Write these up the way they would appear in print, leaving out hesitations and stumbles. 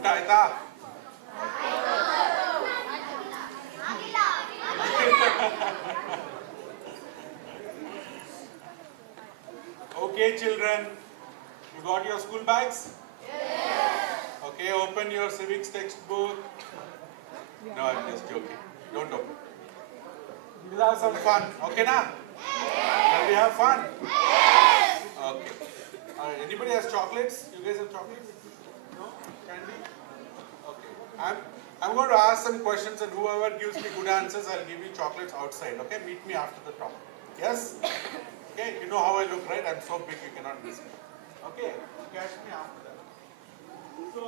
ಊಟ ಆಯ್ತಾ? Okay, children, you got your school bags? Yes. Okay, open your civics textbook. No, I'm just joking. Don't open. We'll have some fun. Okay, na? Yes. Can we have fun? Yes. Okay. Anybody has chocolates? You guys have chocolates? No? Candy? Okay. I'm going to ask some questions, and whoever gives me good answers, I'll give you chocolates outside. Okay? Meet me after the talk. Yes? Okay? You know how I look, right? I'm so big you cannot miss me. Okay? Catch me after that. So...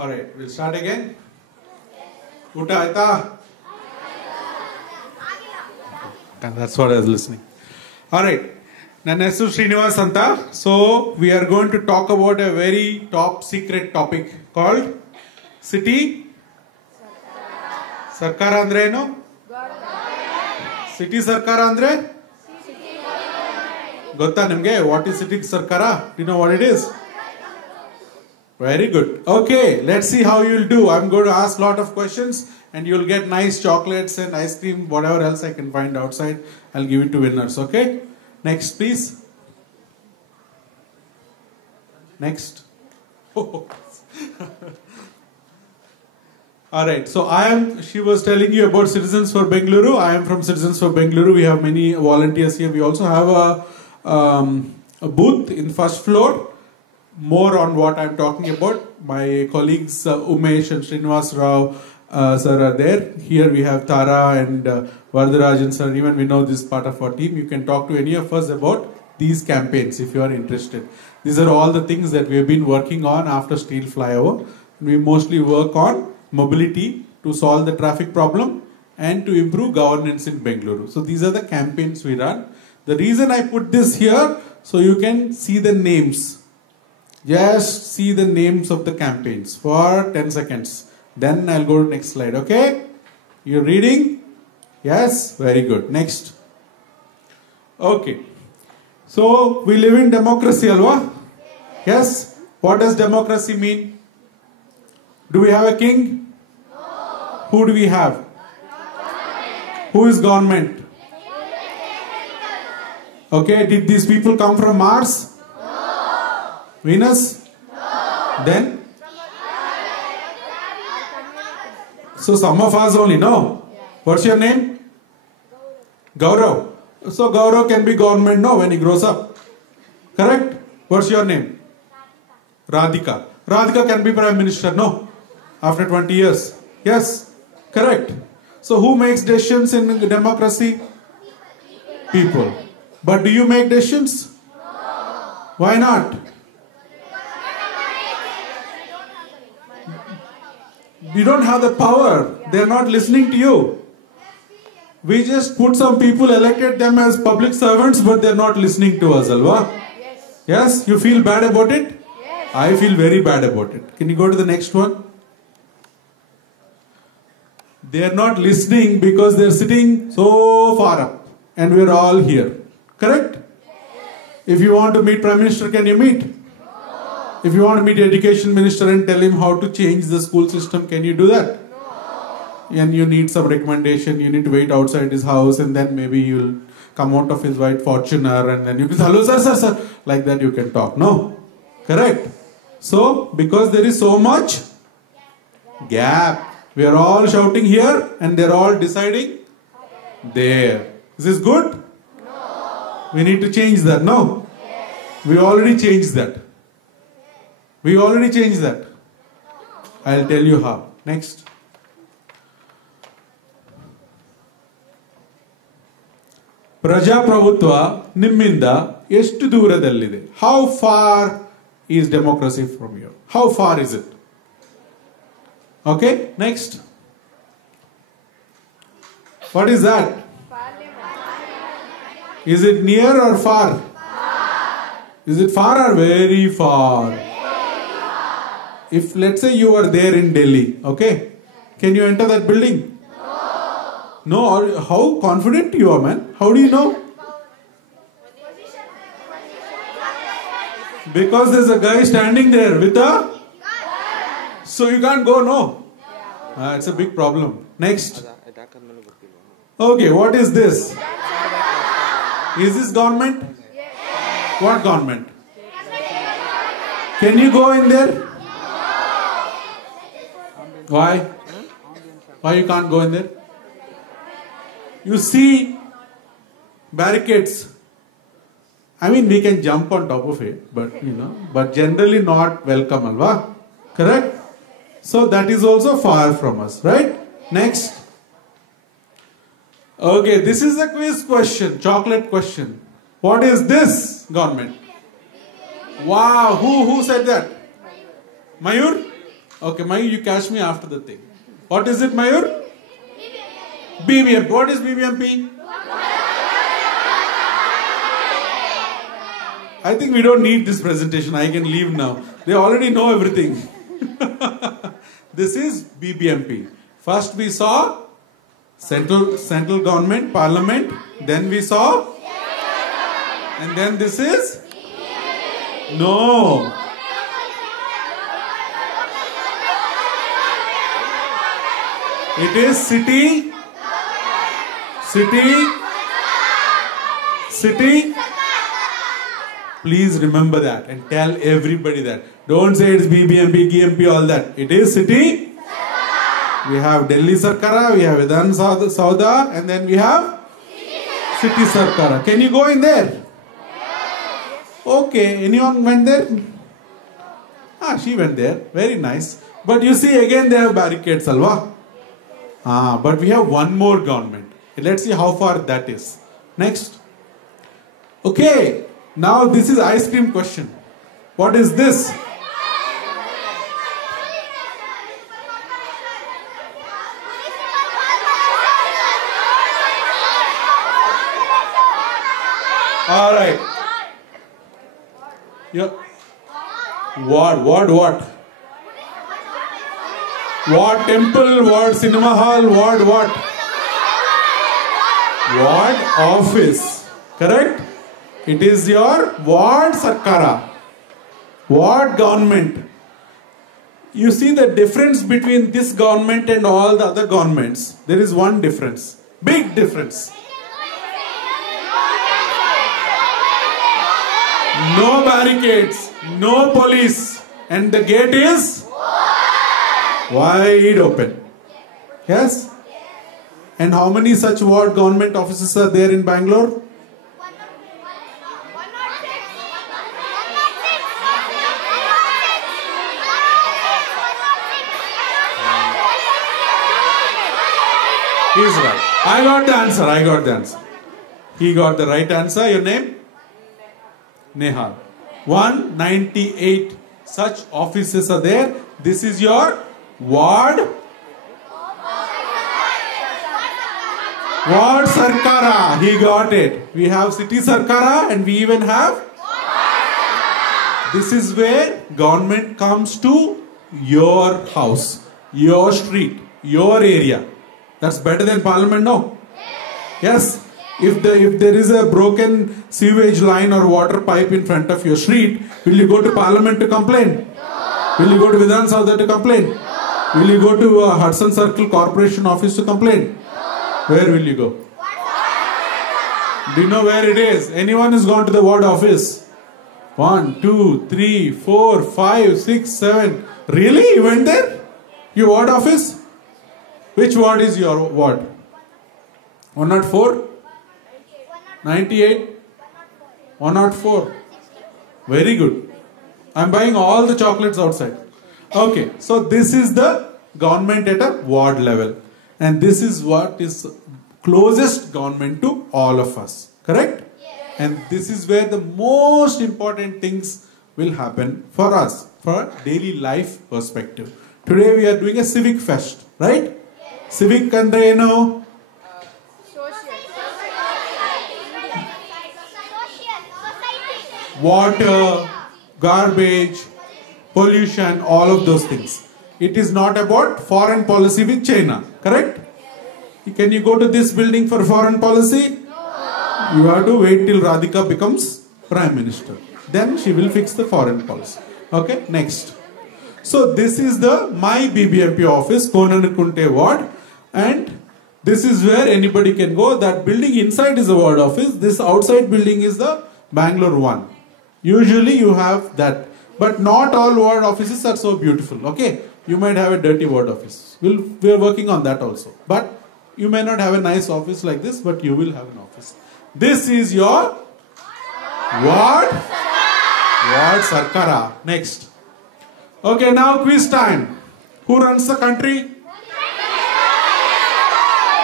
All right, we'll start again. Uta aita? That's what I was listening. All right, ನನ್ನ ಹೆಸರು Srinivas anta. So we are going to talk about a very top secret topic called city. ಸರ್ಕಾರ ಅಂದ್ರೆ ಏನು? City ಸರ್ಕಾರ ಅಂದ್ರೆ ಗೊತ್ತಾ ನಿಮ್ಗೆ? What is city ಸರ್ಕಾರ? Do you know what it is? Very good. Okay, let's see how you'll do. I'm going to ask a lot of questions and you'll get nice chocolates and ice cream, whatever else I can find outside. I'll give it to winners, okay? Next, please. Next. Alright, so she was telling you about Citizens for Bengaluru. I am from Citizens for Bengaluru. We have many volunteers here. We also have a booth in first floor. More on what I'm talking about. My colleagues Umesh and Srinivas Rao sir are there. Here we have Tara and Vardarajan sir. Even we know this part of our team. You can talk to any of us about these campaigns if you are interested. These are all the things that we have been working on after Steel Flyover. We mostly work on mobility to solve the traffic problem and to improve governance in Bengaluru. So these are the campaigns we run. The reason I put this here, so you can see the names. Just see the names of the campaigns for 10 seconds. Then I'll go to next slide, okay? You're reading? Yes? Very good. Next. Okay. So, we live in democracy, alwa? Yes? What does democracy mean? Do we have a king? No. Who do we have? Who is government? Okay, did these people come from Mars? Venus? No. Then? So some of us only, no? What's your name? Gaurav. So Gaurav can be government, no, when he grows up. Correct? What's your name? Radhika. Radhika can be Prime Minister, no? After 20 years. Yes? Correct. So who makes decisions in democracy? People. But do you make decisions? No. Why not? You don't have the power. They're not listening to you. We just put some people, elected them as public servants, but they're not listening to us, alwa? Yes, you feel bad about it? Yes. I feel very bad about it. Can you go to the next one? They are not listening because they are sitting so far up and we are all here. Correct? If you want to meet Prime Minister, can you meet? No. If you want to meet Education Minister and tell him how to change the school system, can you do that? No. And you need some recommendation, you need to wait outside his house and then maybe you'll come out of his white Fortuner and then you can say, hello sir, sir, sir. Like that you can talk. No. Correct? So, because there is so much gap, we are all shouting here and they are all deciding there. Is this good? No. We need to change that. No? Yes. We already changed that. We already changed that. I'll tell you how. Next. Prajaprabhutva nimminda eshtu dooradallide. How far is democracy from here? How far is it? Okay, next. What is that? Is it near or far? Is it far or very far? If let's say you are there in Delhi, okay, can you enter that building? No. How confident you are, man? How do you know? Because there's a guy standing there with a... So you can't go, no? It's a big problem. Next. Okay, what is this? Is this government? What government? Can you go in there? Why? Why you can't go in there? You see barricades. I mean, we can jump on top of it, but but generally not welcome, alva? Correct? So that is also far from us, right? Next. Okay, this is a quiz question, chocolate question. What is this government? Wow, who said that? Mayur? Okay, Mayur, you catch me after the thing. What is it, Mayur? BBMP. What is BBMP? I think we don't need this presentation. I can leave now. They already know everything. This is BBMP. First we saw central government, parliament. Then we saw, and then this is no. It is city. Please remember that and tell everybody that. Don't say it's BBMP, GMP, all that. It is city. We have Delhi Sarkara, we have Vidhan Sauda, and then we have City Sarkara. Can you go in there? Okay, anyone went there? She went there. Very nice. But you see, again they have barricades, alva? But we have one more government. Let's see how far that is. Next. Okay, now this is ice cream question. What is this? Alright. Yeah. What? What temple, what cinema hall, what? Ward office. Correct? It is your ward sarkara. Ward government. You see the difference between this government and all the other governments. There is one difference. Big difference. No barricades, no police, and the gate is wide open. Yes? And how many such ward government offices are there in Bangalore? He's right. I got the answer. He got the right answer. Your name? Nehal. 198 such offices are there. This is your ward. Ward Sarkara. He got it. We have City Sarkara and we even have This is where government comes to your house, your street, your area. That's better than parliament, no? Yes. If there is a broken sewage line or water pipe in front of your street, will you go to parliament to complain? No. Will you go to Vidhan Sabha to complain? No. Will you go to Hudson Circle Corporation office to complain? No. Where will you go? Do you know where it is? Anyone has gone to the ward office? 1, 2, 3, 4, 5, 6, 7. Really? You went there? Your ward office? Which ward is your ward? 104? 98? 104. Very good. I'm buying all the chocolates outside. Okay, so this is the government at a ward level. And this is what is closest government to all of us. Correct? Yes. And this is where the most important things will happen for us, for daily life perspective. Today we are doing a civic fest, right? Yes. Civic andre eno? Water, garbage, pollution, all of those things. It is not about foreign policy with China, correct? Can you go to this building for foreign policy? No. You have to wait till Radhika becomes Prime Minister. Then she will fix the foreign policy. Okay, next. So this is the My BBMP office, Konanakunte ward, and this is where anybody can go. That building inside is the ward office. This outside building is the Bangalore one. Usually you have that, but not all ward offices are so beautiful. Okay, you might have a dirty ward office. We are working on that also. But you may not have a nice office like this, but you will have an office. This is your ward Sarkara. Next. Okay, now quiz time. Who runs the country?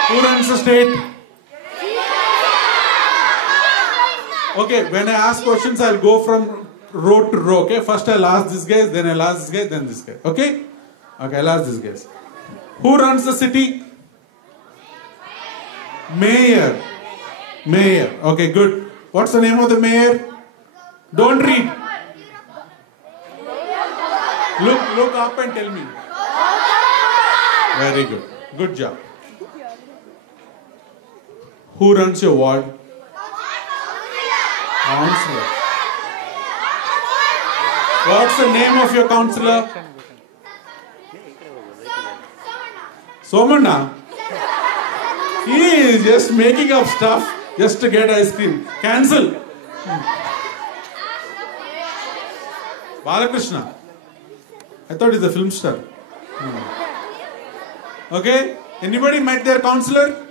Who runs the state? Okay, when I ask questions, I'll go from row to row. Okay, first I'll ask this guy, then I'll ask this guy, then this guy. Okay? Okay, I'll ask this guy. Who runs the city? Mayor. Mayor. Okay, good. What's the name of the mayor? Don't read. Look up and tell me. Very good. Good job. Who runs your ward? Councillor. What's the name of your councillor? Somana. He is just making up stuff just to get ice cream. Cancel. Balakrishna. I thought he's a film star. Okay. Anybody met their councillor?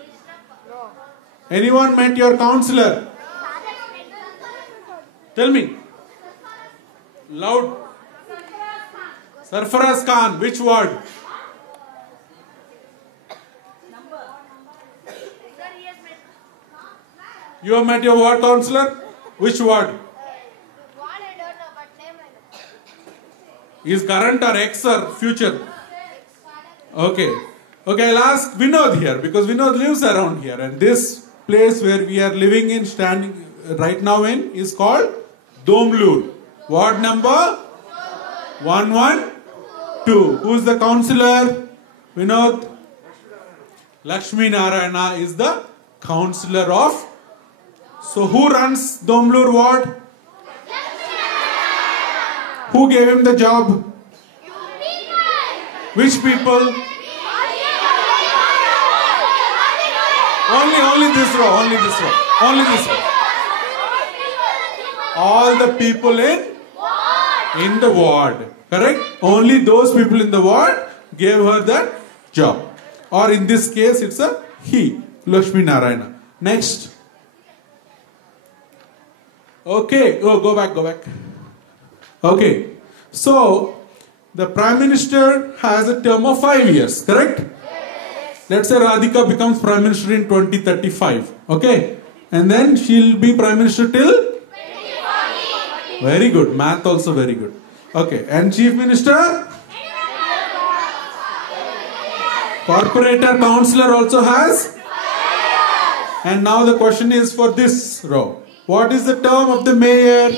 Anyone met your councillor? Tell me. Loud. Sarfaraz Khan. Which ward? You have met your ward councillor? Which ward? Is current or ex or future? Okay. Okay, I'll ask Vinod here because Vinod lives around here, and this place where we are living in, standing right now in, is called Domlur. Ward number 112. Who is the councillor? Vinod. Lakshmi Narayana is the councillor of. So who runs Domlur ward? Who gave him the job? Which people? Only this row, only this row, only this row. All the people in the ward, correct? Only those people in the ward gave her that job. Or in this case, it's a he, Lakshmi Narayana. Next. Okay, go back. Okay, so the Prime Minister has a term of 5 years, correct? Yes. Let's say Radhika becomes Prime Minister in 2035, okay? And then she'll be Prime Minister till? 2040. Very good, math also very good. Okay, and Chief Minister? Corporator Councillor also has? And now the question is for this row. What is the term of the mayor?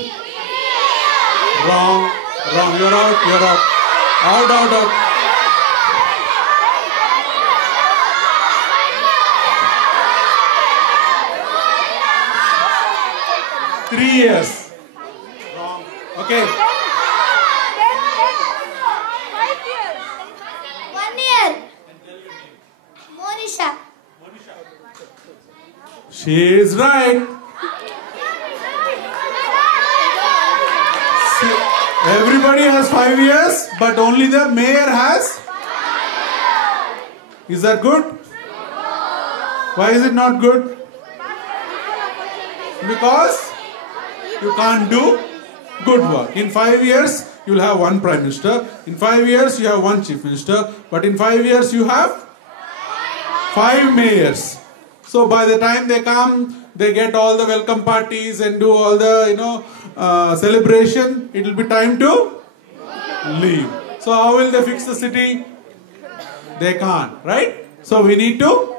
Wrong. Wrong. You're out. You're out. Out, out, out. 3 years. Wrong. Okay. 5 years. 1 year. Monisha. She is right. See, everybody has 5 years, but only the mayor has. Is that good? Why is it not good? Because you can't do good work. In 5 years, you will have one prime minister. In 5 years, you have one chief minister. But in 5 years, you have 5 mayors. So by the time they come, they get all the welcome parties and do all the, celebration. It will be time to leave. So how will they fix the city? They can't, right? So we need to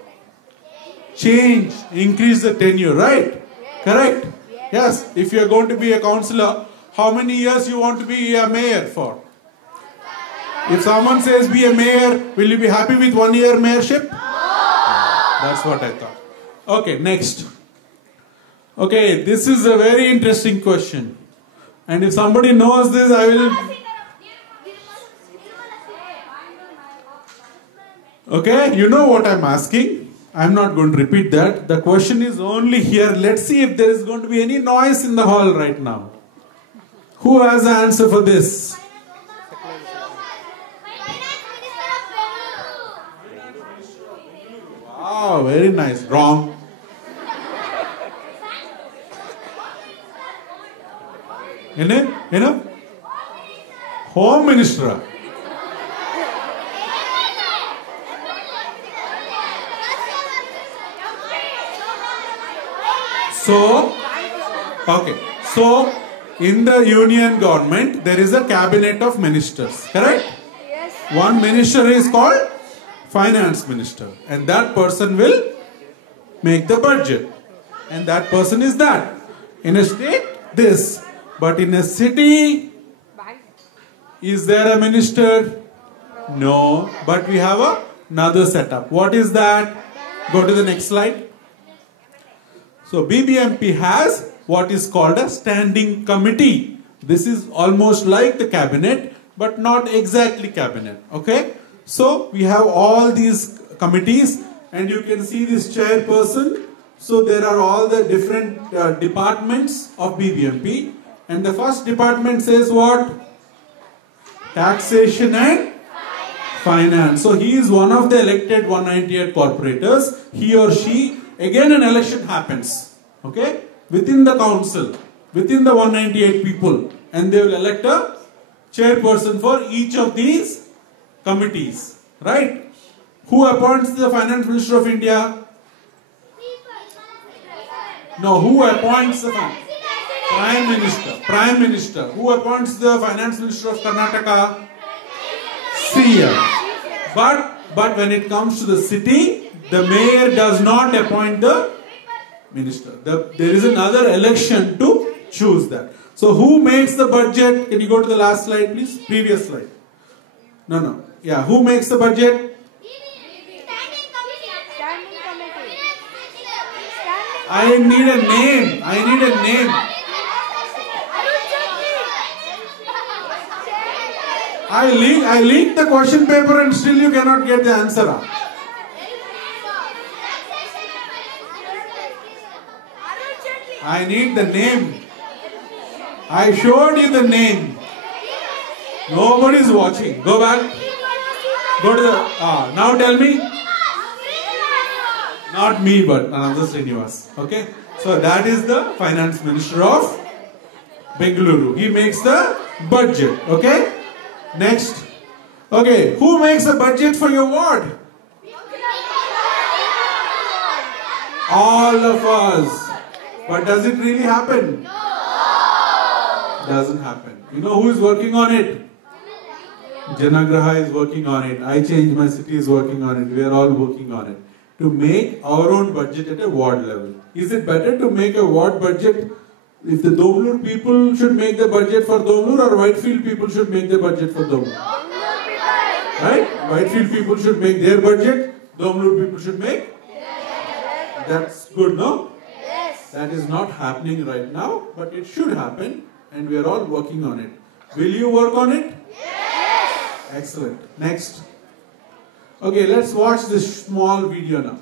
change, increase the tenure, right? Correct? Yes. If you are going to be a councillor, how many years you want to be a mayor for? If someone says be a mayor, will you be happy with 1 year mayorship? That's what I thought. Okay, next. Okay, this is a very interesting question. And if somebody knows this, I will... Okay, you know what I'm asking? I'm not going to repeat that. The question is only here. Let's see if there is going to be any noise in the hall right now. Who has the answer for this? Wow, very nice. Wrong. Home Minister. So, in the union government, there is a cabinet of ministers, correct? Yes. One minister is called finance minister, and that person will make the budget. And that person is that. In a state, this. But in a city, is there a minister? No. But we have another setup. What is that? Go to the next slide. So BBMP has what is called a standing committee. This is almost like the cabinet, but not exactly cabinet. Okay? So we have all these committees, and you can see this chairperson. So there are all the different departments of BBMP. And the first department says what? Taxation and finance. So he is one of the elected 198 corporators. He or she, again an election happens. Okay? Within the council, within the 198 people. And they will elect a chairperson for each of these committees. Right? Who appoints the finance minister of India? No, who appoints the Prime Minister. Prime Minister. Who appoints the finance minister of Karnataka? CM. But when it comes to the city, the mayor does not appoint the minister. There is another election to choose that. So who makes the budget? Can you go to the last slide, please? Previous slide. No. Yeah, who makes the budget? I need a name. I leaked the question paper and still you cannot get the answer. I need the name. I showed you the name. Nobody is watching. Go back. Go to the... now tell me. Not me, but another Srinivas. Okay? So that is the finance minister of Bengaluru. He makes the budget. Okay? Next. Okay, who makes the budget for your ward? All of us. But does it really happen? No. Doesn't happen. You know who is working on it? Janaagraha is working on it. IChangeMyCity is working on it. We are all working on it. To make our own budget at a ward level. Is it better to make a ward budget If the Domlur people should make the budget for Domlur, or Whitefield people should make the budget for Domlur? Right? Whitefield people should make their budget, Domlur people should make? Yes. That's good, no? Yes. That is not happening right now, but it should happen, and we are all working on it. Will you work on it? Yes. Excellent. Next. Okay, let's watch this small video now.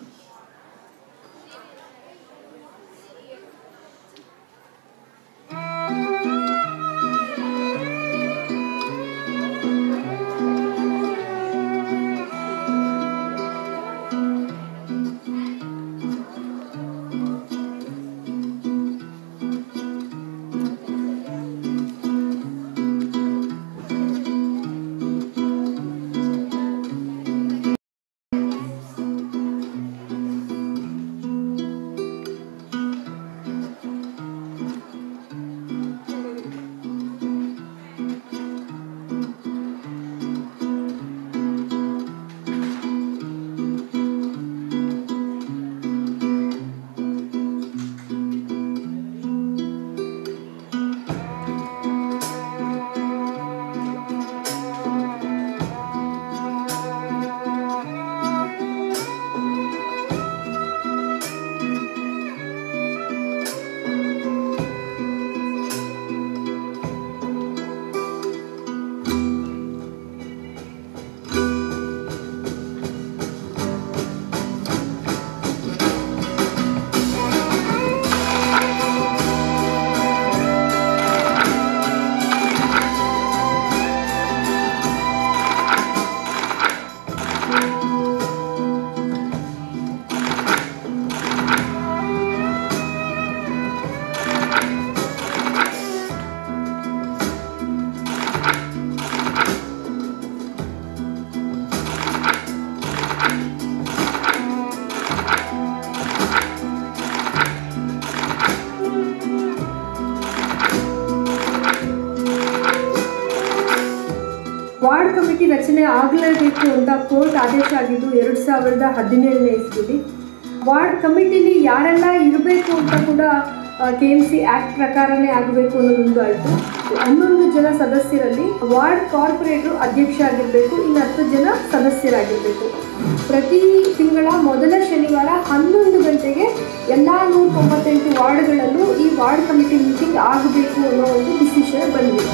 Ward committee ರಚನೆ ಆಗಲೇಬೇಕು ಅಂತ court ಆದೇಶ ಆಗಿದ್ದು 2017ನೇ ಇಸ್ವಿಲಿ. Ward ಕಮಿಟಿಲಿ ಯಾರೆಲ್ಲ ಇರಬೇಕು ಅಂತ ಕೂಡ KMC act ಪ್ರಕಾರನೇ ಆಗಬೇಕು ಅನ್ನೋದೊಂದು ಆಯಿತು. 11 ಜನ ಸದಸ್ಯರಲ್ಲಿ ವಾರ್ಡ್ ಕಾರ್ಪೊರೇಟರು ಅಧ್ಯಕ್ಷ ಆಗಿರಬೇಕು, ಇನ್ನು 10 ಜನ ಸದಸ್ಯರಾಗಿರಬೇಕು. ಪ್ರತಿ ತಿಂಗಳ ಮೊದಲ ಶನಿವಾರ 11 ಗಂಟೆಗೆ ಎಲ್ಲ 198 ವಾರ್ಡ್ಗಳಲ್ಲೂ ಈ ವಾರ್ಡ್ ಕಮಿಟಿ ಮೀಟಿಂಗ್ ಆಗಬೇಕು ಅನ್ನೋ ಒಂದು ಡಿಸಿಷನ್ ಬಂದಿದೆ.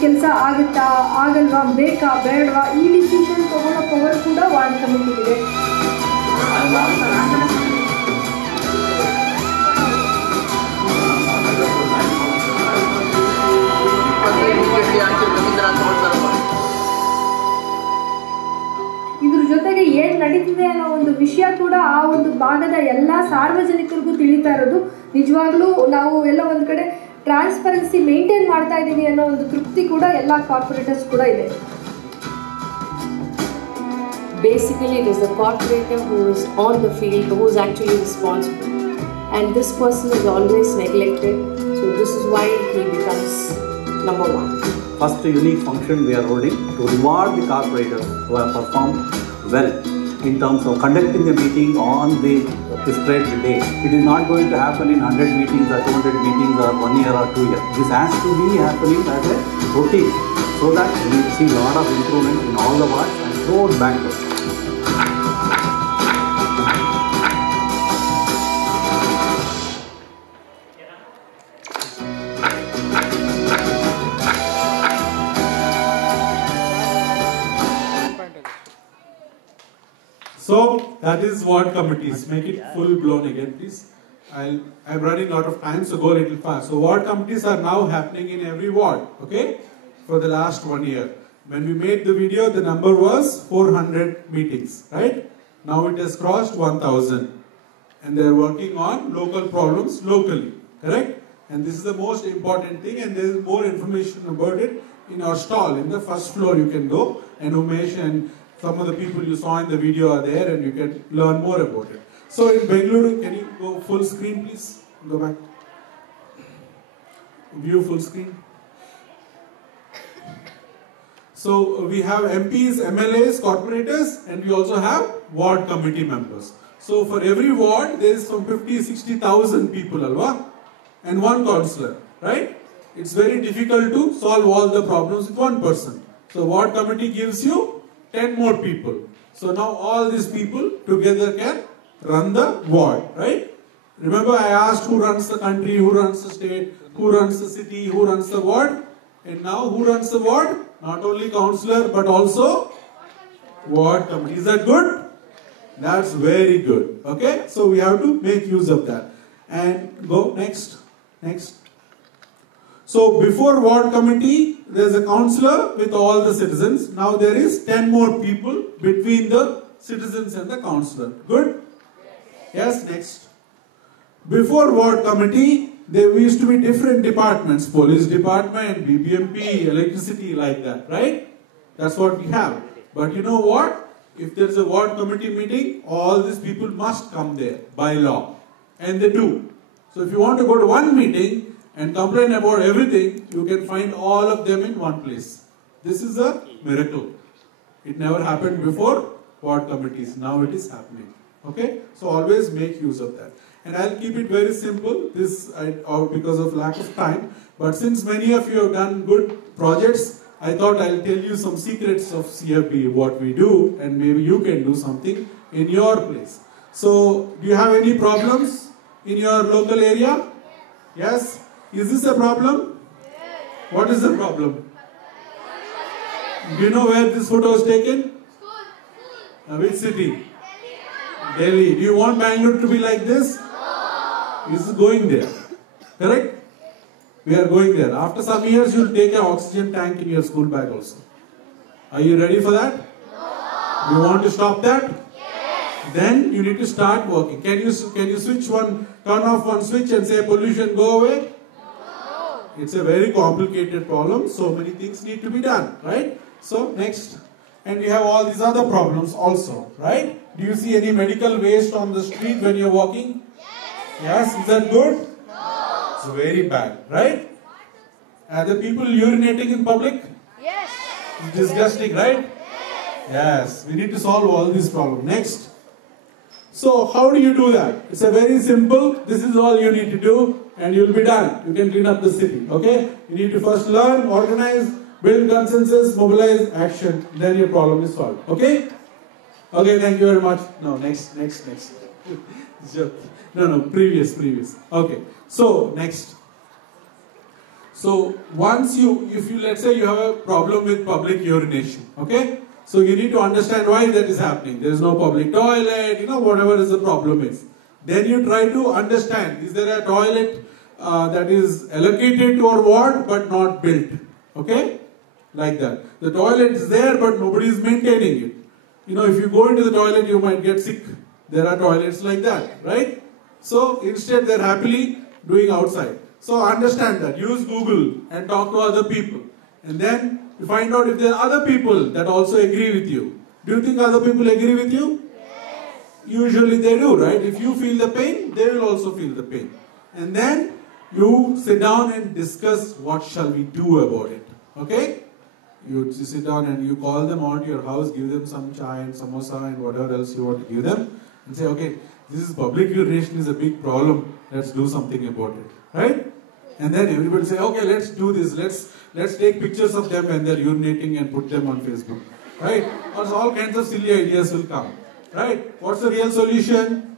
ಕೆಲಸ ಆಗುತ್ತಾ ಆಗಲ್ವಾ, ಬೇಕಾ ಬೇಡವಾ, ಈ ಡಿಸಿಷನ್ ತಗೊಳ್ಳೋ ಪವರ್ ಕೂಡ ವಾರ್ಡ್ ಕಮಿಟಿಗಿದೆ. ಇದ್ರ ಜೊತೆಗೆ ಏನ್ ನಡೀತಿದೆ ಅನ್ನೋ ಒಂದು ವಿಷಯ ಕೂಡ ಆ ಒಂದು ಭಾಗದ ಎಲ್ಲ ಸಾರ್ವಜನಿಕರಿಗೂ ತಿಳಿತಾ ಇರೋದು. ನಿಜವಾಗ್ಲೂ ನಾವು ಎಲ್ಲ ಒಂದ್ ಕಡೆ ಟ್ರಾನ್ಸ್ಪರೆನ್ಸಿ ಮೇಂಟೈನ್ ಮಾಡ್ತಾ ಇದ್ದೀವಿ ಅನ್ನೋ ಒಂದು ತೃಪ್ತಿ ಕೂಡ ಎಲ್ಲ ಕಾರ್ಪೊರೇಟರ್ಸ್ ಕೂಡ ಇದೆ. Basically, it is the corporator who is on the field, who is actually responsible, and this person is always neglected. So this is why he becomes number one. First unique function we are holding to reward the corporators who have performed well in terms of conducting the meeting on the prescribed day. It is not going to happen in 100 meetings or 200 meetings or 1 year or 2 years. This has to be happening as a routine so that we see a lot of improvement in all the wards and throughout Bangalore. So that is ward committees. Make it full blown again, please. I'm running out of time, so go a little fast. So ward committees are now happening in every ward, okay? For the last 1 year. When we made the video, the number was 400 meetings, right? Now it has crossed 1,000. And they're working on local problems locally, correct? And this is the most important thing, and there is more information about it in our stall. In the first floor you can go, and Umesh and some of the people you saw in the video are there and you can learn more about it. So in Bengaluru, can you go full screen please? Go back. View full screen. So we have MPs, MLAs, corporators, and we also have ward committee members. So for every ward, there is some 50-60,000 people, alwa, and one councillor, right? It's very difficult to solve all the problems with one person. So ward committee gives you 10 more people. So now all these people together can run the ward, right? Remember I asked who runs the country, who runs the state, who runs the city, who runs the ward? And now who runs the ward? Not only councillor but also ward committee. Is that good? That's very good. Okay, so we have to make use of that. And go next. So before ward committee, there is a councillor with all the citizens. Now there is 10 more people between the citizens and the councillor. Good? Yes, next. Before ward committee, there used to be different departments. Police department, BBMP, electricity, like that, right? That's what we have. But you know what? If there is a ward committee meeting, all these people must come there by law. And they do. So if you want to go to one meeting and complain about everything, you can find all of them in one place. This is a miracle. It never happened before ward committees. Now it is happening. Okay? So always make use of that. And I'll keep it very simple, because of lack of time. But since many of you have done good projects, I thought I'll tell you some secrets of CFB, what we do, and maybe you can do something in your place. So, do you have any problems in your local area? Yes? Is this a problem? What is the problem? Do you know where this photo was taken? Which city? Delhi. Do you want Bangalore to be like this? This is going there. Correct? We are going there. After some years, you will take an oxygen tank in your school bag also. Are you ready for that? No. You want to stop that? Yes. Then you need to start working. Can you switch one, turn off one switch and say pollution go away? No. It's a very complicated problem. So many things need to be done, right? So next. And we have all these other problems also, right? Do you see any medical waste on the street when you're walking? Yes. Yes? Is that good? It's very bad, right? Are the people urinating in public? Yes. It's disgusting, right? Yes. We need to solve all these problems. Next. So, how do you do that? It's a very simple. This is all you need to do and you'll be done. You can clean up the city, okay? You need to first learn, organize, build consensus, mobilize, action. Then your problem is solved, okay? Okay, thank you very much. No, next. No, previous. Okay. So, next. So, if you, let's say you have a problem with public urination, okay? So, you need to understand why that is happening. There is no public toilet, whatever is the problem is. Then you try to understand, is there a toilet that is allocated to our ward but not built, okay? Like that. The toilet is there but nobody is maintaining it. If you go into the toilet, you might get sick. There are toilets like that, right? So, instead, they're happily doing outside. So, understand that. Use Google and talk to other people. And then, you find out if there are other people that also agree with you. Do you think other people agree with you? Yes. Usually they do, right? If you feel the pain, they will also feel the pain. And then, you sit down and discuss what shall we do about it. Okay? You sit down and you call them on to your house, give them some chai and samosa and whatever else you want to give them. And say, okay, this is public urination is a big problem. Let's do something about it, right? And then everybody say, okay, let's do this. Let's take pictures of them when they're urinating and put them on Facebook, right? Or all kinds of silly ideas will come, right? What's the real solution?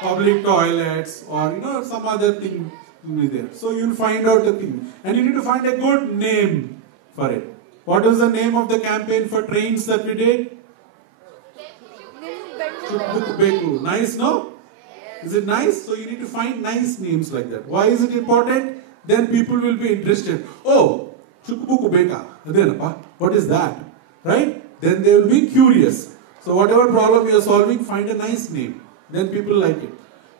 Public toilets or some other thing will be there. So you'll find out the thing, and you need to find a good name for it. What is the name of the campaign for trains that we did? Nice, no? Is it nice? So you need to find nice names like that. Why is it important? Then people will be interested. Oh, Chukbuku Beka. What is that? Right? Then they will be curious. So whatever problem you are solving, find a nice name. Then people like it.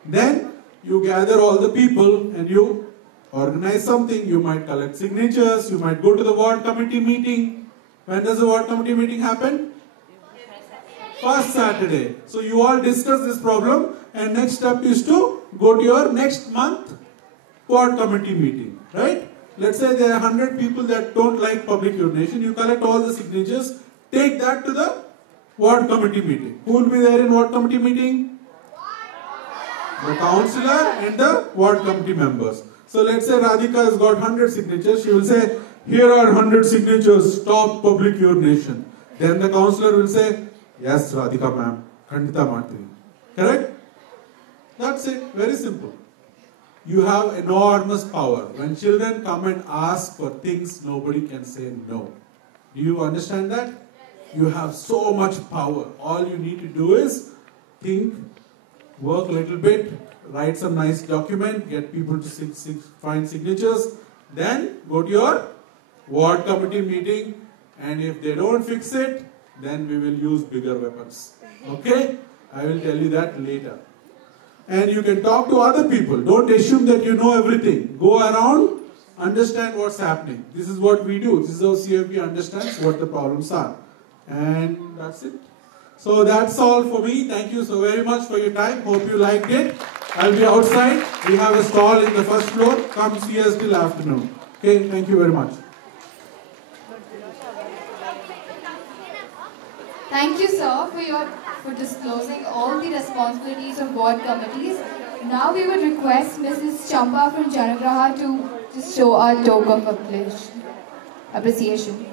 Then you gather all the people and you organize something. You might collect signatures. You might go to the ward committee meeting. When does the ward committee meeting happen? First Saturday. So you all discuss this problem, and next step is to go to your next month ward committee meeting, right? Let's say there are 100 people that don't like public urination. You collect all the signatures, take that to the ward committee meeting. Who will be there in ward committee meeting? The councillor and the ward committee members. So let's say Radhika has got 100 signatures. She will say, here are 100 signatures, stop public urination. Then the councillor will say, yes, Radhika ma'am, Khandita Matri. Correct? That's it. Very simple. You have enormous power. When children come and ask for things, nobody can say no. Do you understand that? You have so much power. All you need to do is think, work a little bit, write some nice document, get people to find signatures, then go to your ward committee meeting, and if they don't fix it, then we will use bigger weapons. Okay? I will tell you that later. And you can talk to other people. Don't assume that you know everything. Go around, understand what's happening. This is what we do. This is how CFP understands what the problems are. And that's it. So that's all for me. Thank you so very much for your time. Hope you liked it. I'll be outside. We have a stall in the first floor. Come see us till afternoon. Okay, thank you very much. Thank you, sir, for disclosing all the responsibilities of ward committees. Now we would request Mrs. Champa from Janaagraha to just show our token of appreciation.